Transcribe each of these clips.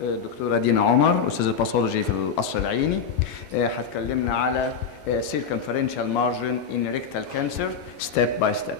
الدكتورة دينا عمر أستاذ الباثولوجي في القصر العيني هتكلمنا على Circumferential margin in rectal cancer step by step.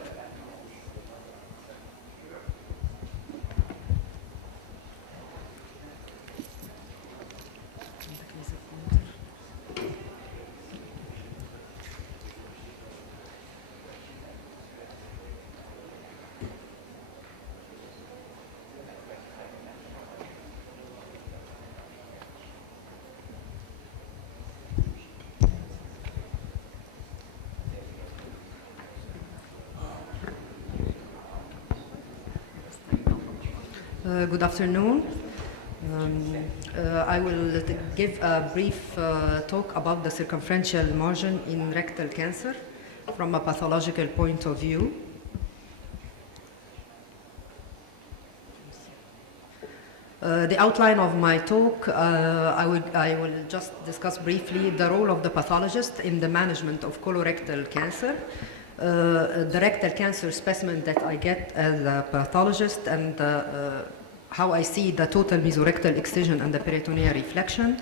Good afternoon. I will give a brief talk about the circumferential margin in rectal cancer from a pathological point of view. The outline of my talk, I will just discuss briefly the role of the pathologist in the management of colorectal cancer. The rectal cancer specimen that I get as a pathologist and how I see the total mesorectal excision and the peritoneal reflection.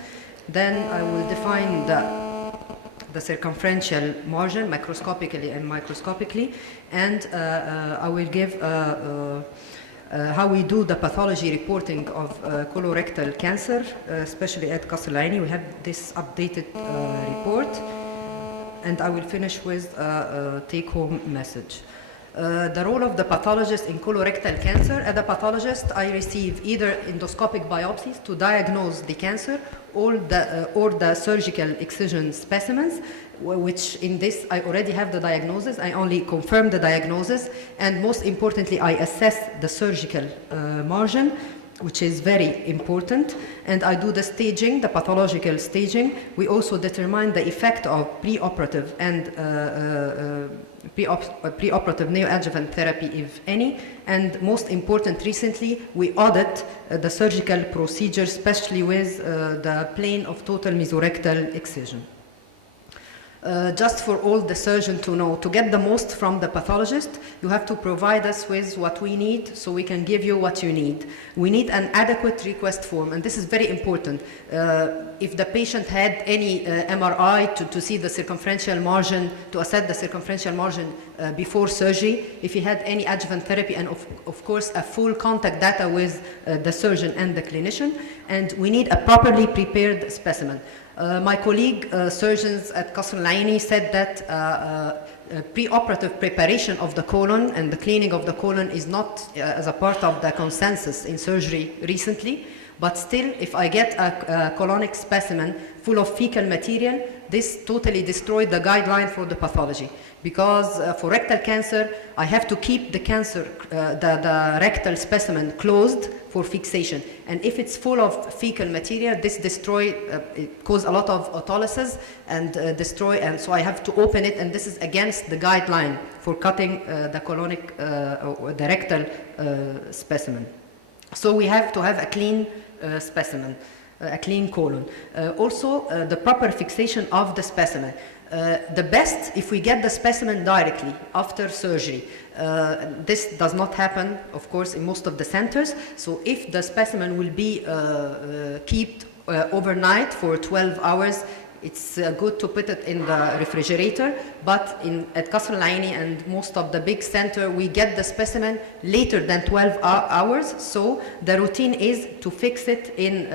Then I will define the circumferential margin macroscopically and microscopically, and I will give how we do the pathology reporting of colorectal cancer, especially at Qasr Al-Aini. We have this updated report. And I will finish with a take-home message. The role of the pathologist in colorectal cancer. As a pathologist, I receive either endoscopic biopsies to diagnose the cancer or the surgical excision specimens, which in this I already have the diagnosis. I only confirm the diagnosis, and most importantly, I assess the surgical margin, which is very important, and I do the staging, the pathological staging. We also determine the effect of preoperative and preoperative neoadjuvant therapy, if any, and most important recently, we audit the surgical procedure, especially with the plane of total mesorectal excision. Just for all the surgeon to know, to get the most from the pathologist, you have to provide us with what we need so we can give you what you need. We need an adequate request form, and this is very important. If the patient had any MRI to see the circumferential margin, to assess the circumferential margin before surgery, if he had any adjuvant therapy, and of course a full contact data with the surgeon and the clinician, and we need a properly prepared specimen. My colleague surgeons at Qasr Al-Aini said that preoperative preparation of the colon and the cleaning of the colon is not as a part of the consensus in surgery recently, but still if I get a colonic specimen full of fecal material, this totally destroyed the guideline for the pathology. Because for rectal cancer, I have to keep the the rectal specimen closed for fixation. And if it's full of fecal material, this it causes a lot of autolysis and destroy, and so I have to open it, and this is against the guideline for cutting the colonic, the rectal specimen. So we have to have a clean specimen, a clean colon. Also, the proper fixation of the specimen. The best if we get the specimen directly after surgery. This does not happen, of course, in most of the centers. So if the specimen will be kept overnight for 12 hours, it's good to put it in the refrigerator, but at Qasr Al-Aini and most of the big center, we get the specimen later than 12 hours, so the routine is to fix it in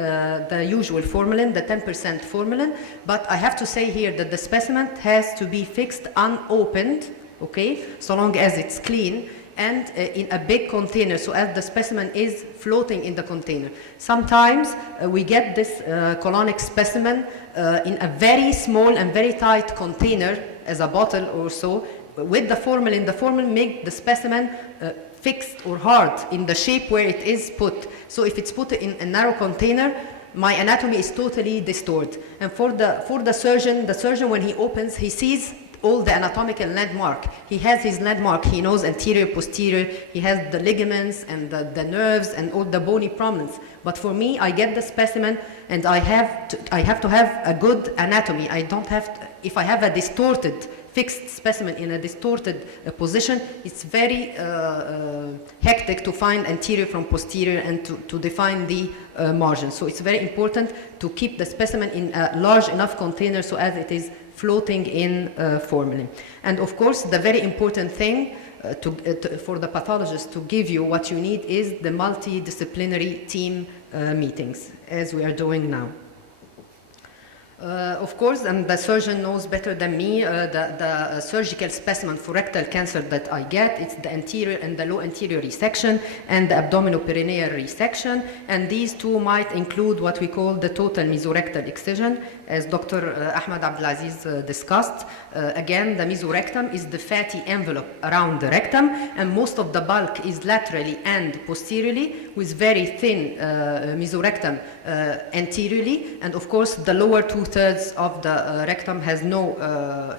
the usual formalin, the 10% formalin, but I have to say here that the specimen has to be fixed unopened, okay, so long as it's clean, and in a big container, so as the specimen is floating in the container. Sometimes we get this colonic specimen in a very small and very tight container, as a bottle or so, with the formalin. The formalin makes the specimen fixed or hard in the shape where it is put. So if it's put in a narrow container, my anatomy is totally distorted. And for the surgeon when he opens, he sees all the anatomical landmark. He has his landmark. He knows anterior, posterior. He has the ligaments and the nerves and all the bony prominence. But for me, I get the specimen and I have to have a good anatomy. I don't have to, if I have a distorted fixed specimen in a distorted position, it's very hectic to find anterior from posterior and to define the margin. So it's very important to keep the specimen in a large enough container so as it is floating in formalin. And of course, the very important thing for the pathologist to give you what you need is the multidisciplinary team meetings, as we are doing now. Of course, and the surgeon knows better than me, the surgical specimen for rectal cancer that I get, it's the anterior and the low anterior resection and the abdominoperineal resection, and these two might include what we call the total mesorectal excision, as Dr. Ahmed Abdelaziz discussed. Again, the mesorectum is the fatty envelope around the rectum, and most of the bulk is laterally and posteriorly, with very thin mesorectum anteriorly, and of course the lower 2/3 of the rectum has no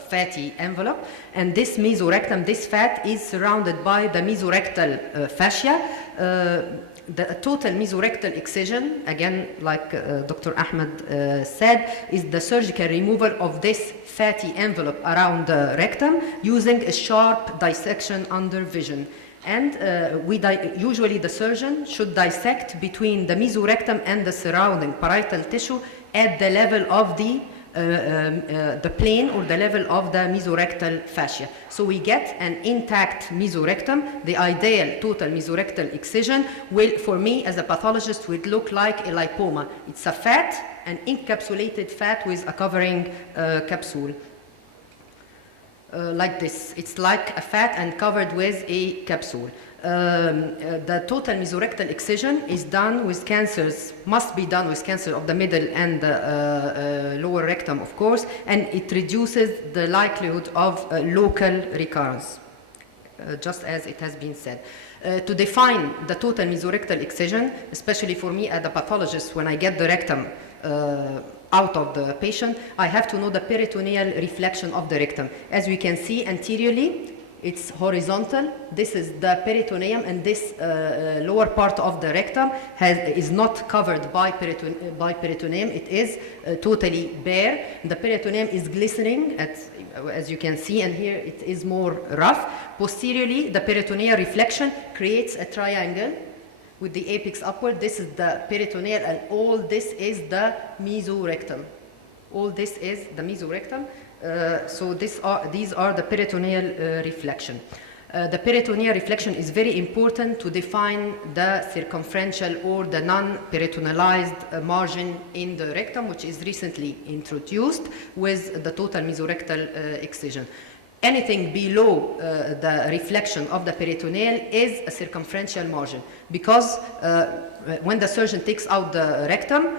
fatty envelope, and this mesorectum, this fat, is surrounded by the mesorectal fascia. The total mesorectal excision, again, like Dr. Ahmed said, is the surgical removal of this fatty envelope around the rectum using a sharp dissection under vision. And usually the surgeon should dissect between the mesorectum and the surrounding parietal tissue at the level of the plane or the level of the mesorectal fascia. So we get an intact mesorectum. The ideal total mesorectal excision will, for me as a pathologist, would look like a lipoma. It's a fat, an encapsulated fat with a covering capsule. Like this. It's like a fat and covered with a capsule. The total mesorectal excision is done with cancers, must be done with cancer of the middle and the lower rectum, of course, and it reduces the likelihood of local recurrence, just as it has been said. To define the total mesorectal excision, especially for me as a pathologist, when I get the rectum out of the patient, I have to know the peritoneal reflection of the rectum. As we can see anteriorly, it's horizontal. This is the peritoneum, and this lower part of the rectum is not covered by peritoneum. It is totally bare. The peritoneum is glistening, as you can see, and here it is more rough. Posteriorly, the peritoneal reflection creates a triangle with the apex upward. This is the peritoneal, and all this is the mesorectum. All this is the mesorectum. So these are the peritoneal reflection. The peritoneal reflection is very important to define the circumferential or the non-peritonealized margin in the rectum, which is recently introduced with the total mesorectal excision. Anything below the reflection of the peritoneal is a circumferential margin, because when the surgeon takes out the rectum,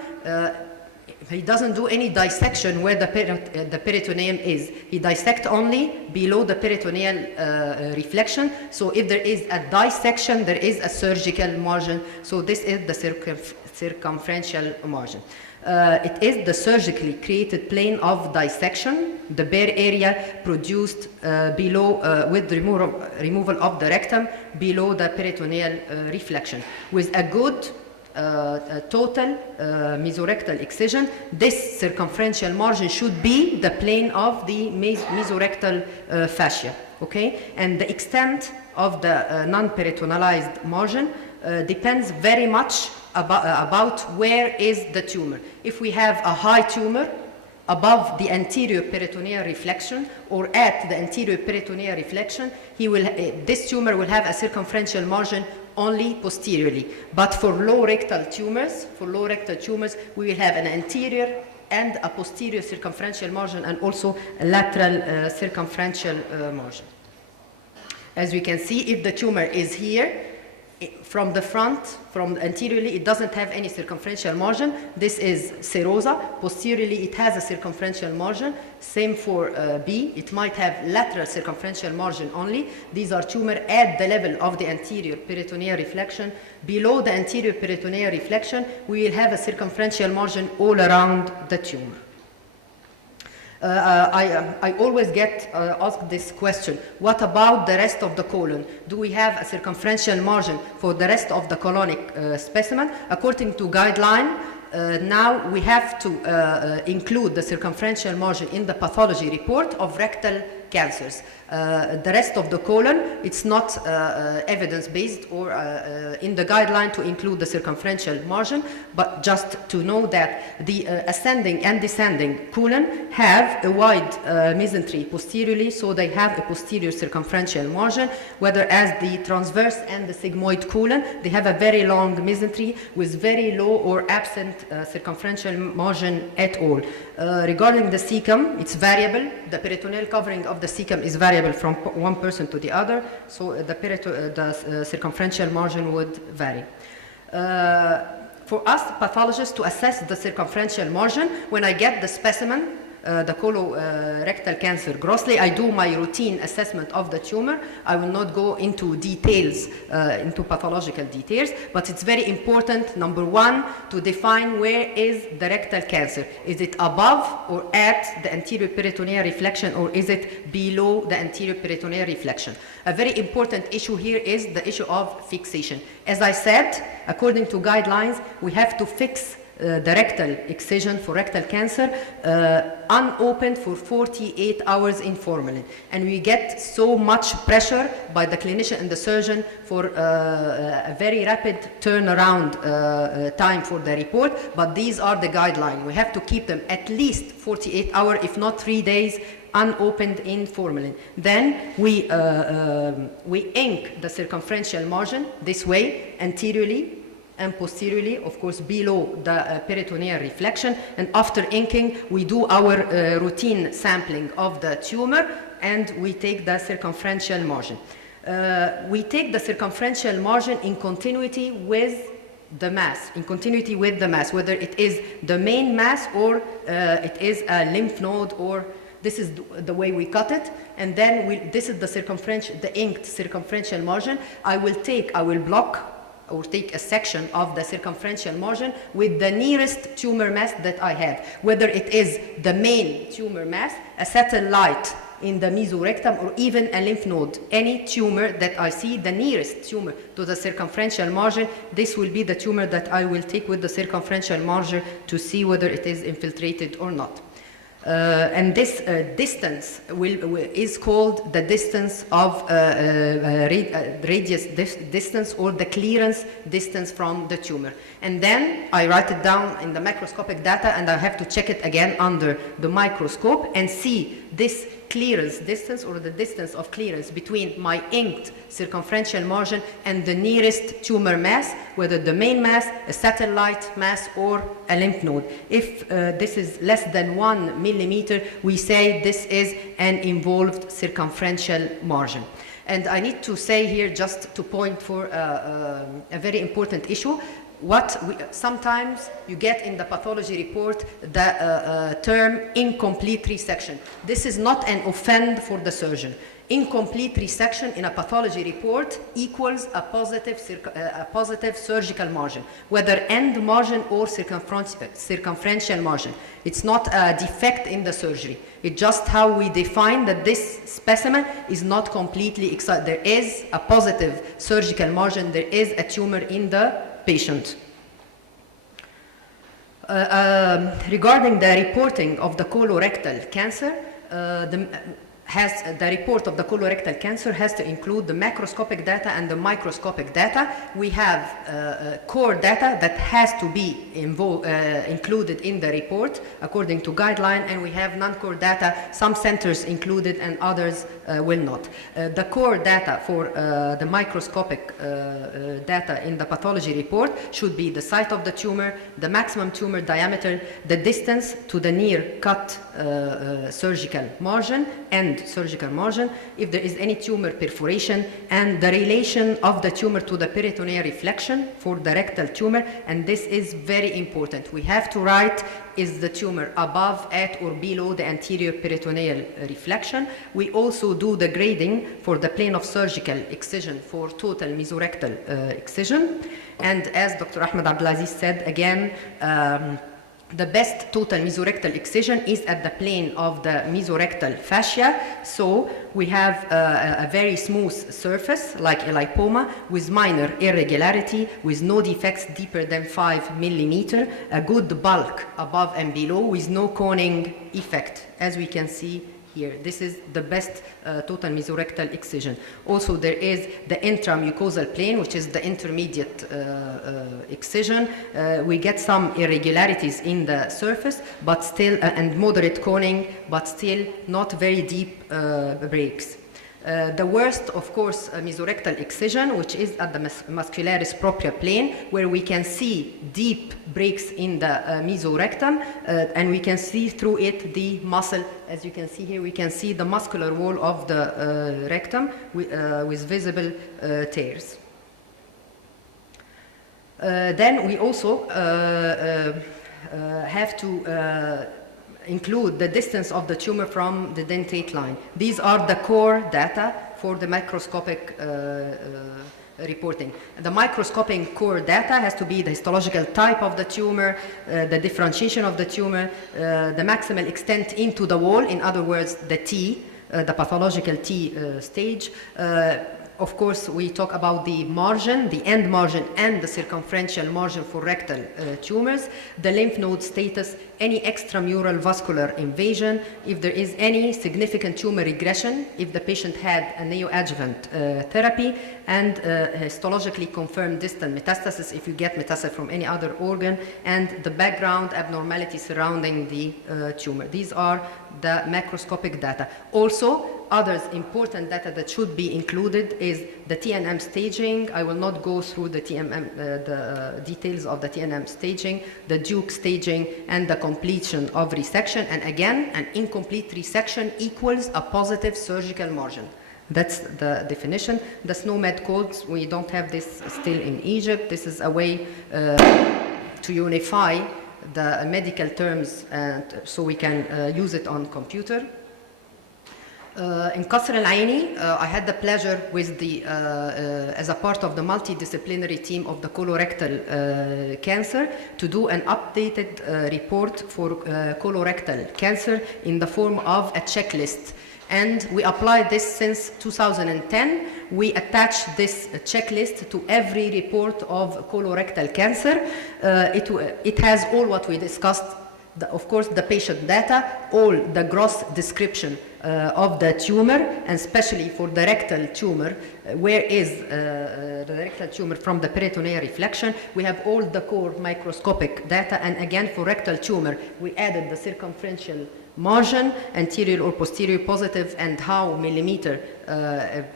he doesn't do any dissection where the peritoneum is. He dissects only below the peritoneal reflection. So if there is a dissection, there is a surgical margin. So this is the circumferential margin. It is the surgically created plane of dissection, the bare area produced below with the removal of the rectum below the peritoneal reflection. With a good total mesorectal excision, this circumferential margin should be the plane of the mesorectal fascia, okay? And the extent of the non-peritonealized margin depends very much about where is the tumor. If we have a high tumor above the anterior peritoneal reflection or at the anterior peritoneal reflection, this tumor will have a circumferential margin only posteriorly. But for low rectal tumors, we will have an anterior and a posterior circumferential margin, and also a lateral circumferential margin. As we can see, if the tumor is here, from the front, from anteriorly, it doesn't have any circumferential margin. This is serosa. Posteriorly, it has a circumferential margin. Same for B. It might have lateral circumferential margin only. These are tumors at the level of the anterior peritoneal reflection. Below the anterior peritoneal reflection, we will have a circumferential margin all around the tumor. I always get asked this question: what about the rest of the colon? Do we have a circumferential margin for the rest of the colonic specimen? According to guideline, now we have to include the circumferential margin in the pathology report of rectal cancers. The rest of the colon, it's not evidence-based or in the guideline to include the circumferential margin, but just to know that the ascending and descending colon have a wide mesentery posteriorly, so they have a posterior circumferential margin, whereas the transverse and the sigmoid colon, they have a very long mesentery with very low or absent circumferential margin at all. Regarding the cecum, it's variable. The peritoneal covering of the cecum is variable from one person to the other, so the circumferential margin would vary. For us pathologists to assess the circumferential margin, when I get the specimen, the colorectal cancer grossly, I do my routine assessment of the tumor. I will not go into details, into pathological details, but it's very important, number one, to define where is the rectal cancer. Is it above or at the anterior peritoneal reflection, or is it below the anterior peritoneal reflection? A very important issue here is the issue of fixation. As I said, according to guidelines, we have to fix the rectal excision for rectal cancer unopened for 48 hours in formalin. And we get so much pressure by the clinician and the surgeon for a very rapid turnaround time for the report, but these are the guidelines. We have to keep them at least 48 hours, if not 3 days, unopened in formalin. Then we ink the circumferential margin this way, anteriorly and posteriorly, of course, below the peritoneal reflection. And after inking, we do our routine sampling of the tumor, and we take the circumferential margin. We take the circumferential margin in continuity with the mass, whether it is the main mass or it is a lymph node, or this is the way we cut it. And then this is the inked circumferential margin. I will block or take a section of the circumferential margin with the nearest tumor mass that I have, whether it is the main tumor mass, a satellite in the mesorectum, or even a lymph node. Any tumor that I see, the nearest tumor to the circumferential margin, this will be the tumor that I will take with the circumferential margin to see whether it is infiltrated or not. And this distance is called the distance of radius distance, or the clearance distance from the tumor. And then I write it down in the macroscopic data, and I have to check it again under the microscope and see this clearance distance, or the distance of clearance between my inked circumferential margin and the nearest tumor mass, whether the main mass, a satellite mass, or a lymph node. If this is less than 1 millimeter, we say this is an involved circumferential margin. And I need to say here, just to point for a very important issue, sometimes you get in the pathology report the term incomplete resection. This is not an offense for the surgeon. Incomplete resection in a pathology report equals a positive surgical margin, whether end margin or circumferential margin. It's not a defect in the surgery. It's just how we define that this specimen is not completely excised. There is a positive surgical margin. There is a tumor in the patient. Regarding the reporting of the colorectal cancer, the report of the colorectal cancer has to include the macroscopic data and the microscopic data. We have core data that has to be included in the report according to guideline, and we have non-core data, some centers included and others will not. The core data for the microscopic data in the pathology report should be the site of the tumor, the maximum tumor diameter, the distance to the near cut surgical margin, and surgical margin, if there is any tumor perforation, and the relation of the tumor to the peritoneal reflection for the rectal tumor. And this is very important. We have to write, is the tumor above, at, or below the anterior peritoneal reflection. We also do the grading for the plane of surgical excision for total mesorectal excision. And as Dr. Ahmed Abdelaziz said, again, the best total mesorectal excision is at the plane of the mesorectal fascia. So we have a very smooth surface, like a lipoma, with minor irregularity, with no defects deeper than 5 millimeter, a good bulk above and below, with no coning effect, as we can see here. This is the best total mesorectal excision. Also, there is the intramucosal plane, which is the intermediate excision. We get some irregularities in the surface, but still, and moderate coning, but still not very deep breaks. The worst, of course, mesorectal excision, which is at the muscularis propria plane, where we can see deep breaks in the mesorectum, and we can see through it the muscle. As you can see here, we can see the muscular wall of the rectum with visible tears. Then we also have to include the distance of the tumor from the dentate line. These are the core data for the microscopic reporting. The microscopic core data has to be the histological type of the tumor, the differentiation of the tumor, the maximal extent into the wall, in other words, the T, the pathological T stage. Of course, we talk about the margin, the end margin, and the circumferential margin for rectal tumors, the lymph node status, any extramural vascular invasion, if there is any significant tumor regression, if the patient had a neoadjuvant therapy, and histologically confirmed distant metastasis if you get metastasis from any other organ, and the background abnormality surrounding the tumor. These are the macroscopic data. Also, other important data that should be included is the TNM staging. I will not go through the the details of the TNM staging, the Duke staging, and the completion of resection. And again, an incomplete resection equals a positive surgical margin. That's the definition. The SNOMED codes, we don't have this still in Egypt. This is a way to unify the medical terms so we can use it on computer. In Qasr Al Aini, I had the pleasure with the, as a part of the multidisciplinary team of the colorectal cancer, to do an updated report for colorectal cancer in the form of a checklist. And we applied this since 2010. We attached this checklist to every report of colorectal cancer. It has all what we discussed. Of course, the patient data, all the gross description of the tumor, and especially for the rectal tumor, where is the rectal tumor from the peritoneal reflection. We have all the core microscopic data, and again, for rectal tumor, we added the circumferential margin, anterior or posterior positive, and how millimeter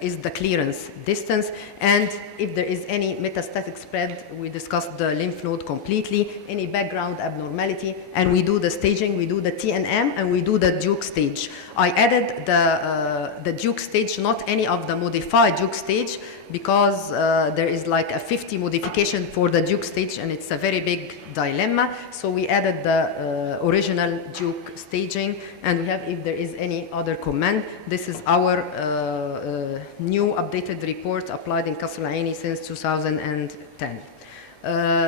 is the clearance distance. And if there is any metastatic spread, we discussed the lymph node completely, any background abnormality, and we do the staging, we do the TNM, and we do the Duke stage. I added the Duke stage, not any of the modified Duke stage, because there is like a 50 modification for the Duke stage, and it's a very big dilemma. So we added the original Duke staging, and we have, if there is any other comment, this is our new updated report applied in Qasr Al Aini since 2010.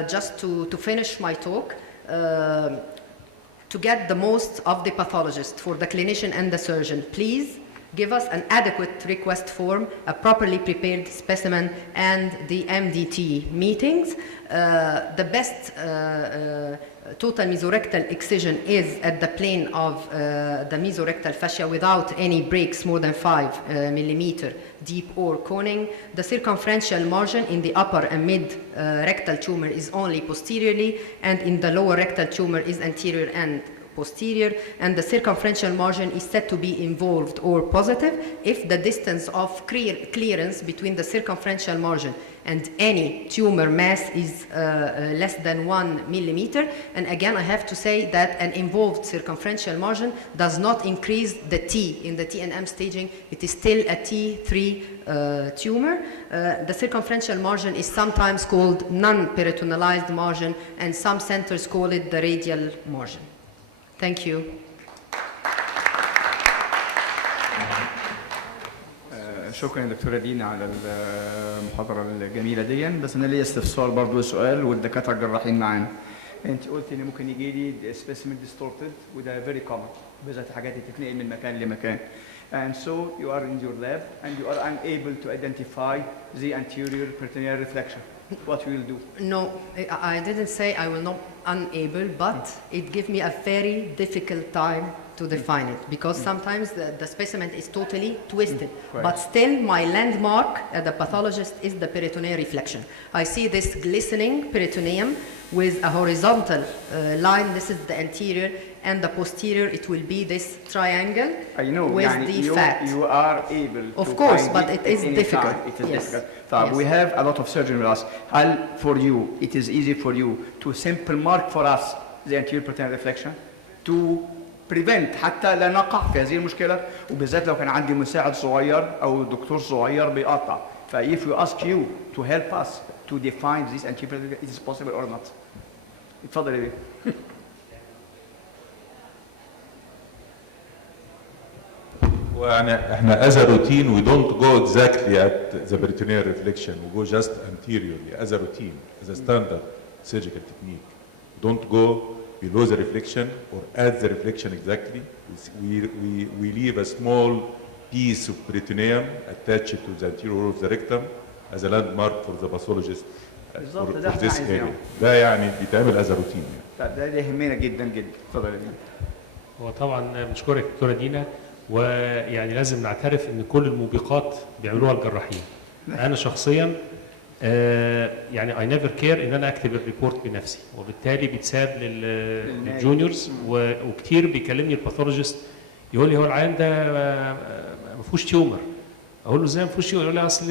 Just to finish my talk, to get the most of the pathologist for the clinician and the surgeon, please give us an adequate request form, a properly prepared specimen, and the MDT meetings. The best total mesorectal excision is at the plane of the mesorectal fascia without any breaks more than 5 millimeter deep or coning. The circumferential margin in the upper and mid rectal tumor is only posteriorly, and in the lower rectal tumor is anterior and posterior, and the circumferential margin is said to be involved or positive if the distance of clearance between the circumferential margin and any tumor mass is less than 1 millimeter. And again, I have to say that an involved circumferential margin does not increase the T in the TNM staging. It is still a T3 tumor. The circumferential margin is sometimes called non-peritonealized margin, and some centers call it the radial margin. Thank you. شكرا دكتورة دينا على المحاضرة الجميلة دي. بس أنا ليا استفسار برضه سؤال والدكاترة الجراحين معانا. أنت قلت إن ممكن يجي لي specimen distorted وده very common بالذات حاجات تتنقل من مكان لمكان. And so you are in your lab and you are unable to identify the anterior peritoneal reflection. what you will do? No, I didn't say I will not unable, but it gives me a very difficult time to define it because sometimes the specimen is totally twisted. Right. But still, my landmark as a pathologist is the peritoneal reflection. I see this glistening peritoneum with a horizontal line. This is the anterior, and the posterior it will be this triangle I know, with يعني the you, fat. you are able Of to course, find but it it at is any difficult. time. It is Yes. difficult. Yes. We have a lot of surgeons with us. هل for you it is easy for you to simple mark for us the anterior peritoneal reflection to prevent حتى لا نقع في هذه المشكلة، وبالذات لو كان عندي مساعد صغير أو دكتور صغير بيقطع. if we ask you to help us to define this anterior peritoneal, it is possible or not? اتفضل يا بيه. وأنا إحنا as a routine we don't go exactly at the peritoneal reflection, we go just anteriorly as a routine, as a standard surgical technique. We don't go below the reflection or at the reflection exactly. We leave a small piece of peritoneum attached to the anterior wall of the rectum as a landmark for the pathologist بالظبط، for ده احنا this عايزينه. area. ده يعني بيتعمل as a routine يعني. ده يهمنا جدا جدا. اتفضل يا بيه. هو طبعا بنشكرك دكتوره دينا، ويعني لازم نعترف ان كل الموبقات بيعملوها الجراحين. انا شخصيا يعني I never care ان انا اكتب الريبورت بنفسي، وبالتالي بيتساب للجونيورز، وكتير بيكلمني الباثولوجيست يقول لي هو العيان ده ما فيهوش تيومر. اقول له ازاي ما فيهوش تيومر؟ يقول لي اصل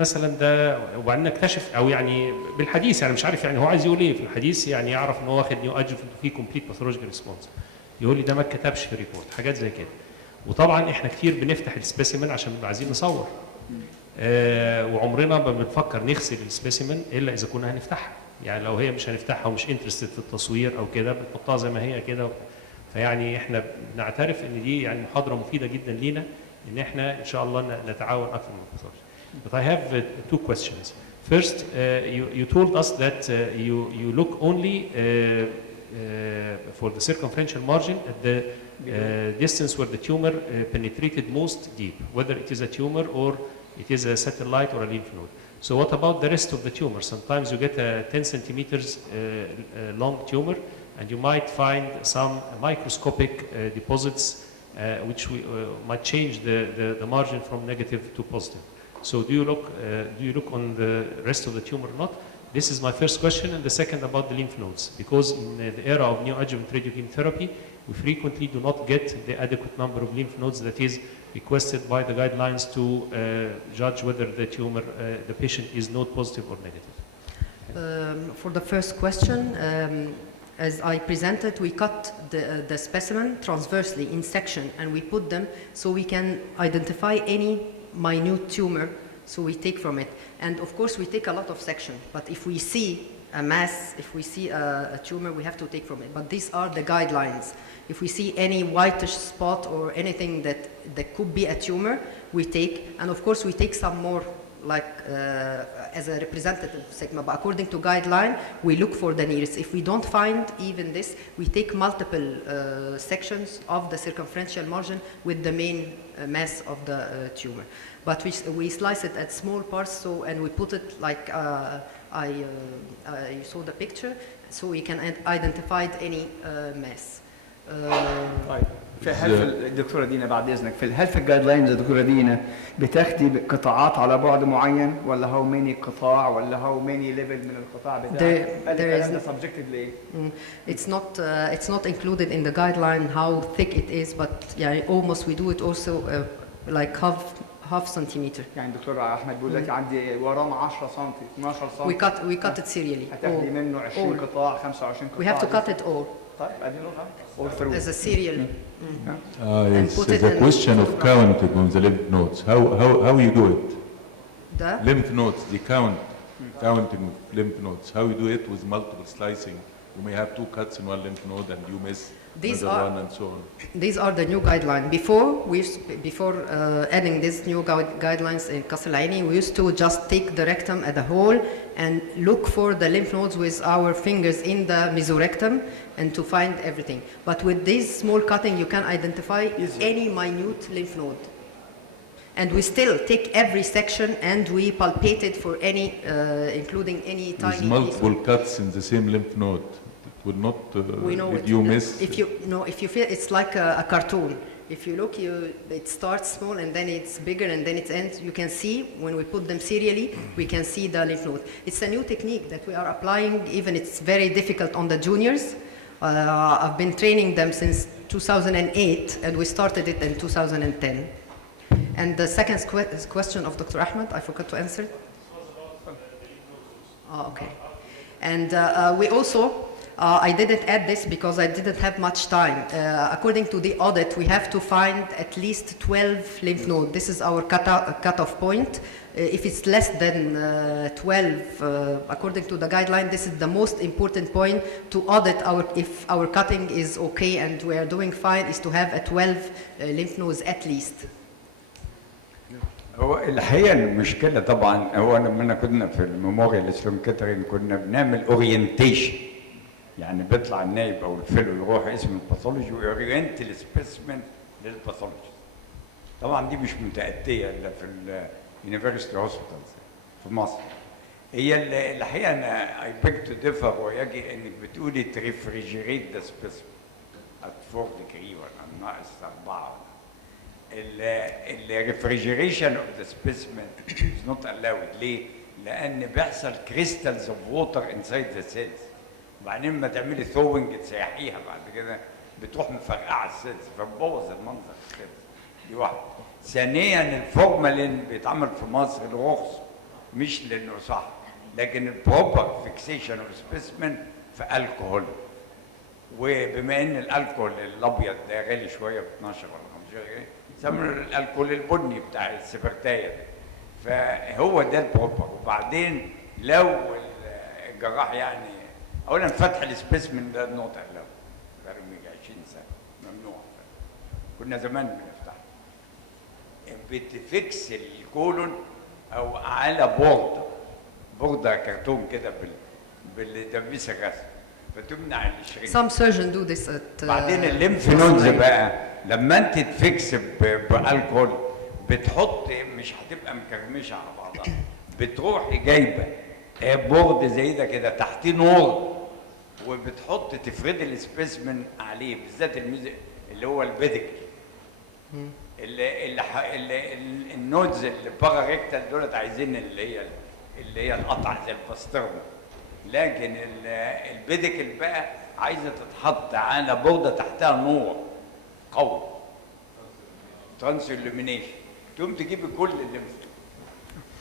مثلا ده، وبعدين اكتشف او يعني بالحديث يعني مش عارف يعني هو عايز يقول ايه في الحديث، يعني يعرف ان هو واخد نيو ادجوفنت فيه كومبليت باثولوجيكال ريسبونس. يقول لي ده ما اتكتبش في الريبورت، حاجات زي كده. وطبعا احنا كتير بنفتح السبيسيمن عشان بنبقى عايزين نصور، وعمرنا ما بنفكر نغسل السبيسيمن الا اذا كنا هنفتحها. يعني لو هي مش هنفتحها ومش انترستد في التصوير او كده بنحطها زي ما هي كده. فيعني احنا بنعترف ان دي يعني محاضره مفيده جدا لينا، ان احنا ان شاء الله نتعاون اكثر من الباثولوجي. But I have two questions. First, you told us that you look only for the circumferential margin at the distance where the tumor penetrated most deep, whether it is a tumor or it is a satellite or a lymph node. So what about the rest of the tumor? Sometimes you get a 10 centimeters long tumor, and you might find some microscopic deposits which might change the margin from negative to positive. So do you look on the rest of the tumor or not? This is my first question, and the second about the lymph nodes, because in the era of neoadjuvant radiochemotherapy, we frequently do not get the adequate number of lymph nodes that is requested by the guidelines to judge whether the tumor, the patient is node positive or negative. For the first question, as I presented, we cut the specimen transversely in section and we put them so we can identify any minute tumor, so we take from it. And of course we take a lot of section, but if we see a mass, if we see a tumor, we have to take from it. But these are the guidelines. If we see any whitish spot or anything that could be a tumor, we take, and of course we take some more like as a representative segment, but according to guideline, we look for the nearest. If we don't find even this, we take multiple sections of the circumferential margin with the main mass of the tumor. But we slice it at small parts, so, and we put it like you saw the picture, so we can identify any mass. طيب هل في الدكتوره دينا بعد اذنك هل في الجايد لاينز الدكتوره دينا بتاخدي قطاعات على بعد معين ولا هاو ماني قطاع ولا هاو ماني ليفل من القطاع بتاعك؟ الكلام ده سبجكتيف ليه؟ It's not included in the guideline how thick it is, but yeah, almost we do it also like half centimeter. يعني دكتور احمد بيقول لك عندي ورام 10 سم 12 سم. We cut it serially. هتاخدي منه 20 قطاع 25 قطاع. We have to cut it all. طيب ادي نقطه all through. As a serial. Yes, the question of counting on the lymph nodes. How you do it? The Lymph nodes, the counting of lymph nodes. How you do it with multiple slicing? You may have 2 cuts in one lymph node and you miss another one and so on. These are the new guidelines. Before adding these new guidelines in Qasr Al-Aini, we used to just take the rectum as a whole and look for the lymph nodes with our fingers in the mesorectum and to find everything. But with this small cutting, you can identify any minute lymph node. And we still take every section and we palpate it for any, including any With tiny multiple cuts in the same lymph node, it will not we know lead it. you miss. If you feel it's like a cartoon. If you look, it starts small and then it's bigger and then it ends. You can see when we put them serially, we can see the lymph node. It's a new technique that we are applying. Even it's very difficult on the juniors. I've been training them since 2008, and we started it in 2010. And the second question of Dr. Ahmed, I forgot to answer. Oh, okay. And we also, I didn't add this because I didn't have much time. According to the audit, we have to find at least 12 lymph nodes. This is our cutoff point. If it's less than 12, according to the guideline, this is the most important point to audit if our cutting is okay and we are doing fine, is to have a 12 lymph nodes at least. هو الحقيقه المشكله طبعا هو لما كنا في الميموريال سلون كاترين كنا بنعمل اورينتيشن، يعني بيطلع النايب او الفيلو يروح اسم الباثولوجي ويورينت السبيسمن للباثولوجي. طبعا دي مش متاتيه الا في اليونيفرستي هوسبيتالز في مصر. هي الحقيقه انا اي بيج تو ديفر ويجي انك بتقولي تريفريجيريت ذا سبيسمن ات 4 ديجري ولا ناقص 4. الريفريجريشن اوف ذا سبيسمن از نوت الاود. ليه؟ لان بيحصل كريستالز اوف ووتر انسايد ذا سيلز، وبعدين ما تعملي ثروينج تسيحيها بعد كده بتروح مفرقعه السيلز فبوظ المنظر السيلز. دي واحده. ثانيا الفورمالين بيتعمل في مصر الرخص، مش لانه صح، لكن البروبر فيكسيشن اوف سبيسمن في الكحول. وبما ان الالكحول الابيض ده غالي شويه ب 12 ولا 15 جنيه، سموا الالكحول البني بتاع السبرتايه ده. فهو ده البروبر. وبعدين لو الجراح يعني اولا فتح السبيسمن ده النقطه الاولى غير 20 سنه ممنوع. كنا زمان بنفتح بتفكس الكولون او على بورده كرتون كده بالدبيس الرسم فتمنع الشريك. Some surgeons do this at بعدين الليمف نودز بقى لما انت تفكس بالكحول بتحط مش هتبقى مكرمشه على بعضها، بتروحي جايبه بورد زي ده كده تحتيه نور وبتحط تفردي السبيسمن عليه، بالذات اللي هو البيديكل اللي النودز اللي بارا ريكتال دولت عايزين اللي هي القطع زي الباسترما، لكن البيديكل بقى عايزه تتحط على بورده تحتها نور قوي ترانس illumination تقوم تجيبي كل الليمف.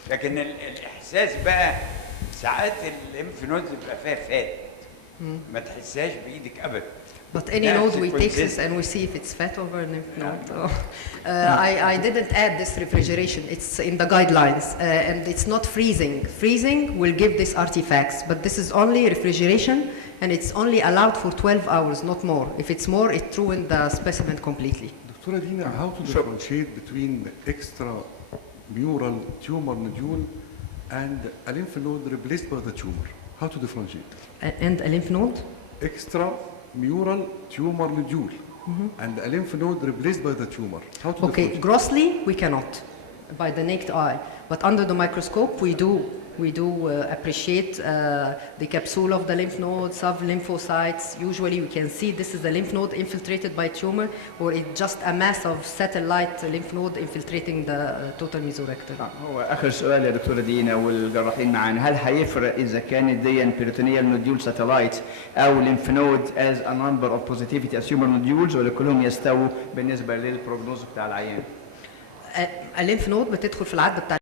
لكن الاحساس بقى ساعات الليمف نودز بيبقى فيها فات ما تحسهاش بايدك ابدا. But any node we take this and we see if it's fat over a lymph node. I didn't add this refrigeration. It's in the guidelines and it's not freezing. Freezing will give these artifacts, but this is only refrigeration and it's only allowed for 12 hours, not more. If it's more, it ruins the specimen completely. Dr. Dina, how to differentiate between the extramural tumor nodule and a lymph node replaced by the tumor? How to differentiate? And a lymph node? Extramural tumor nodule and a lymph node replaced by the tumor. How to Okay, differentiate? grossly we cannot by the naked eye, but under the microscope we do appreciate the capsule of the lymph node, sub-lymphocytes. Usually we can see this is a lymph node infiltrated by tumor, or it's just a mass of satellite lymph node infiltrating the total mesorectal. هو اخر سؤال يا دكتوره دينا والجراحين معانا، هل هيفرق اذا كانت دي peritoneal nodule satellite او lymph node as a number of positivity as tumor nodules، ولا كلهم يستووا بالنسبه للبروجنوز بتاع العيان؟ الليمف نود بتدخل في العد بتاع